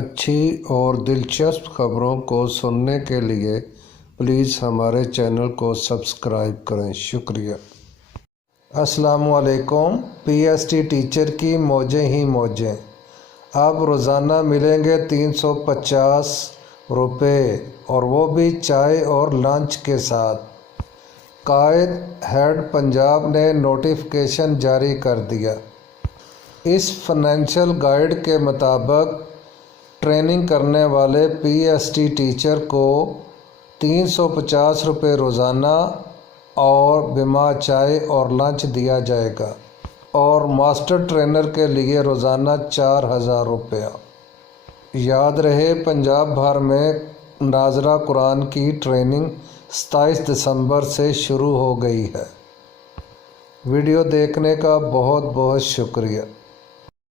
اچھی اور دلچسپ خبروں کو سننے کے لیے پلیز ہمارے چینل کو سبسکرائب کریں، شکریہ۔ السلام علیکم۔ پی ایس ٹی ٹیچر کی موجیں ہی موجیں، اب روزانہ ملیں گے 350 روپے، اور وہ بھی چائے اور لنچ کے ساتھ۔ قائد ہیڈ پنجاب نے نوٹیفکیشن جاری کر دیا۔ اس فنانشل گائیڈ کے مطابق ٹریننگ کرنے والے پی ایس ٹی ٹیچر کو 350 روپے روزانہ اور بما چائے اور لنچ دیا جائے گا، اور ماسٹر ٹرینر کے لیے روزانہ 4000 روپیہ۔ یاد رہے، پنجاب بھر میں ناظرہ قرآن کی ٹریننگ 27 دسمبر سے شروع ہو گئی ہے۔ ویڈیو دیکھنے کا بہت بہت شکریہ۔